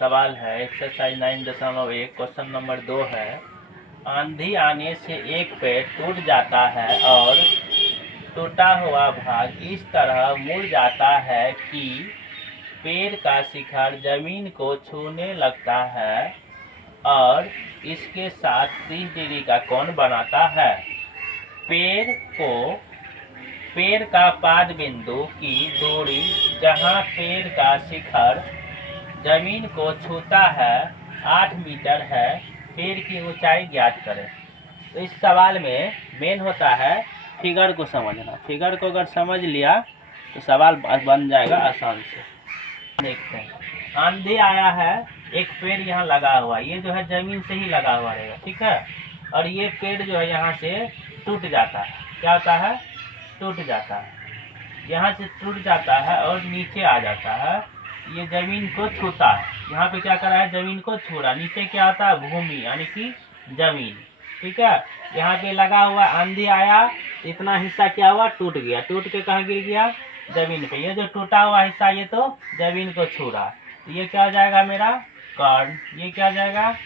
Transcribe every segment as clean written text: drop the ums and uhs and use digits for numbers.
सवाल है exercise 9.1 question number 2 है। आंधी आने से एक पेड़ टूट जाता है और टूटा हुआ भाग इस तरह मुड़ जाता है कि पेड़ का शिखर जमीन को छूने लगता है और इसके साथ 30 डिग्री का कोण बनाता है। पेड़ का पाद बिंदु की दूरी जहां पेड़ का शिखर जमीन को छूता है 8 मीटर है। पेड़ की ऊंचाई ज्ञात करें। तो इस सवाल में मेन होता है फिगर को समझना। फिगर को अगर समझ लिया तो सवाल बन जाएगा आसान से। देखते हैं, आंधी आया है, एक पेड़ यहाँ लगा हुआ, ये जो है जमीन से ही लगा हुआ रहेगा, ठीक है। और ये पेड़ जो है यहाँ से टूट जाता है। क्या होता है? टूट जाता है, यहाँ से टूट जाता है और नीचे आ जाता है। ये जमीन को छूता है। यहाँ पे क्या करा है? जमीन को छू रहा। नीचे क्या होता है? भूमि यानी कि जमीन, ठीक है। यहाँ पे लगा हुआ, आंधी आया, इतना हिस्सा क्या हुआ? टूट गया। टूट के कहाँ गिर गया? जमीन पे। ये जो टूटा हुआ हिस्सा ये तो जमीन को छू रहा है। ये क्या हो जाएगा? मेरा कर्ण। ये क्या हो जाएगा?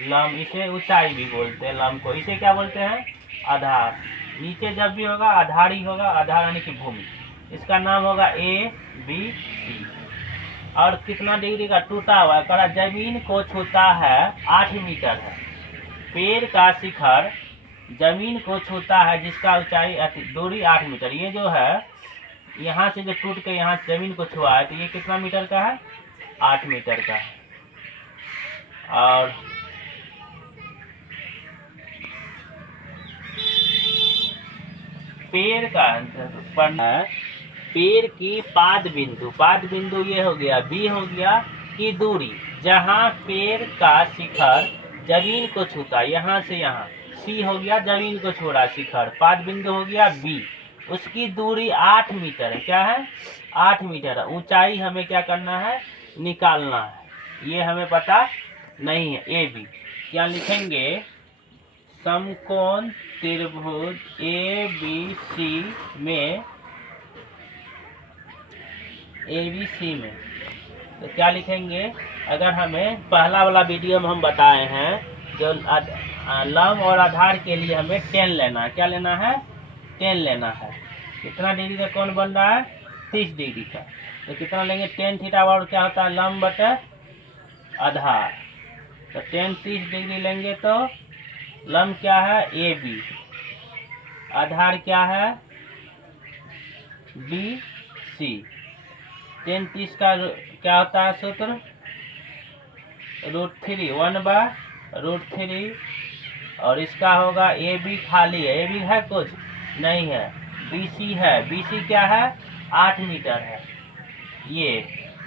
लंब। इसे ऊंचाई भी बोलते हैं, लंब को। इसे क्या बोलते हैं? आधार। नीचे जब भी होगा आधार ही होगा, आधार यानी कि भूमि। इसका नाम होगा ABC। और कितना डिग्री का टूटा हुआ है? करा जमीन को छूता है 8 मीटर है। पेड़ का शिखर जमीन को छूता है जिसका ऊंचाई दूरी 8 मीटर। ये जो है यहाँ से जो टूट के यहाँ जमीन को छुआ है तो ये कितना मीटर का है? 8 मीटर का है। और पेड़ का पढ़ना है, पेड़ की पाद बिंदु ये हो गया, बी हो गया की दूरी जहाँ पेड़ का शिखर जमीन को छूता, यहाँ से यहाँ। सी हो गया जमीन को छू रहा शिखर, पाद बिंदु हो गया बी, उसकी दूरी 8 मीटर है। क्या है? 8 मीटर है। ऊंचाई हमें क्या करना है? निकालना है। ये हमें पता नहीं है। ए बी क्या लिखेंगे? समकोण त्रिभुज ABC में तो क्या लिखेंगे? अगर हमें पहला वाला वीडियो में हम बताए हैं जो लंब और आधार के लिए हमें 10 लेना है। क्या लेना है? 10 लेना है। कितना डिग्री का कोण बन रहा है? 30 डिग्री का। तो कितना लेंगे? 10 थीटा और क्या होता है? लंब बटे आधार। तो 10 30 डिग्री लेंगे तो लंब क्या है? AB। आधार क्या है? BC। 10 30 का क्या होता है सूत्र? √3 1/√3। और इसका होगा AB खाली है। AB है कुछ नहीं है। BC है। BC क्या है? 8 मीटर है। ये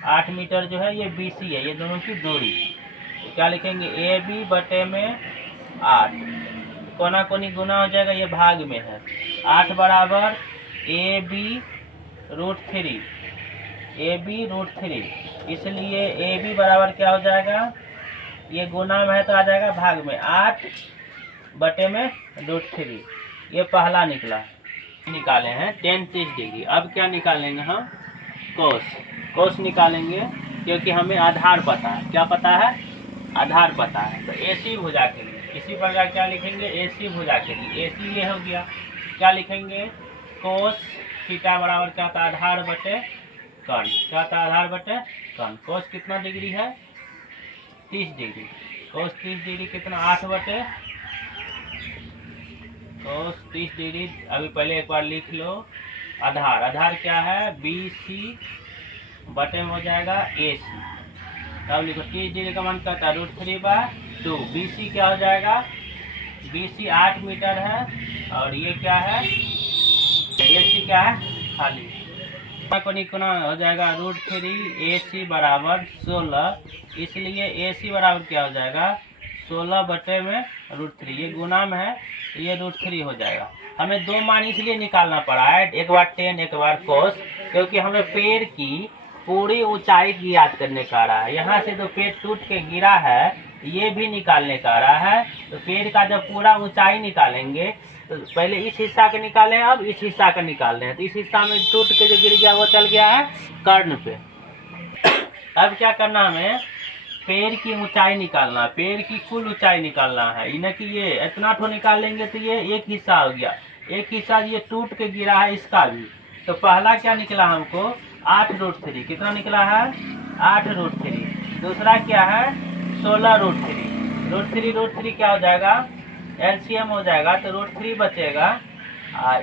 8 मीटर जो है ये BC है। ये दोनों की दूरी। तो क्या लिखेंगे? AB बटे में 8, कोना कोनी गुना हो जाएगा, ये भाग में है। 8 बराबर AB√3। इसलिए AB बराबर क्या हो जाएगा? ये गुना में है तो आ जाएगा भाग में, 8 बटे में √3। ये पहला निकला। निकाले हैं 10 30 डिग्री। अब क्या निकालेंगे हम? कोस निकालेंगे, क्योंकि हमें आधार पता है। क्या पता है? आधार पता है। तो AC भुजा के लिए इसी प्रकार क्या लिखेंगे? AC भुजा के लिए AC ये हो गया। क्या लिखेंगे? कोस थीटा बराबर क्या होता है? आधार बटे कर्ण। क्या होता है? आधार बटे कर्ण। कोस कितना डिग्री है? 30 डिग्री। कोस 30 डिग्री कितना? 8 बटे कोस 30 डिग्री। अभी पहले एक बार लिख लो। आधार क्या है? BC बटे में हो जाएगा AC। तब लिखो 30 डिग्री का मान करता है √3/2। BC क्या हो जाएगा? BC 8 मीटर है और ये क्या है? AC क्या है? खाली। को निकलना हो जाएगा √3 AC बराबर 16। इसलिए AC बराबर क्या हो जाएगा? 16 बटे में √3। ये गुना में है, ये √3 हो जाएगा। हमें दो मान इसलिए निकालना पड़ा है, एक बार 10 एक बार कोस, क्योंकि हमें पेड़ की पूरी ऊंचाई की याद करने का रहा है। यहाँ से जो पेड़ टूट के गिरा है ये भी निकालने का रहा है। तो पेड़ का जब पूरा ऊंचाई निकालेंगे तो पहले इस हिस्सा का निकालें, अब इस हिस्सा का निकाल रहे हैं। तो इस हिस्सा में टूट के जो गिर गया वो चल गया है कर्ण पे। अब क्या करना हमें? पेड़ की ऊंचाई निकालना, पेड़ की कुल ऊंचाई निकालना है। इन्हें कि ये इतना ठो निकाल लेंगे तो ये एक हिस्सा हो गया, एक हिस्सा ये टूट के गिरा है इसका भी। तो पहला क्या निकला हमको 8√3, कितना निकला है 8√3। दूसरा क्या है 16√3, √3 क्या हो जाएगा एलसीएम हो जाएगा, तो √3 बचेगा।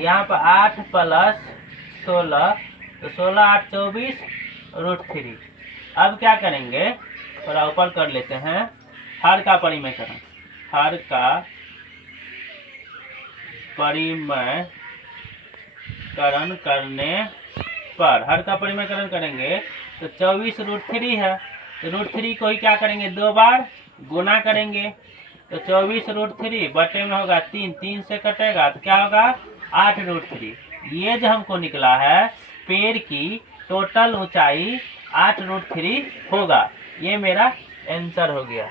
यहाँ पर 8 + 16, तो 16 8 24√3। अब क्या करेंगे थोड़ा ऊपर कर लेते हैं, हर का परिमेयकरण, हर का परिमेयकरण करने पर, हर का परिमेयकरण करेंगे तो 24√3 है, तो √3 को ही क्या करेंगे 2 बार गुना करेंगे, तो 24√3 बटे में होगा 3, 3 से कटेगा तो क्या होगा 8√3। ये जो हमको निकला है पेड़ की टोटल ऊंचाई 8√3 होगा। ये मेरा आंसर हो गया।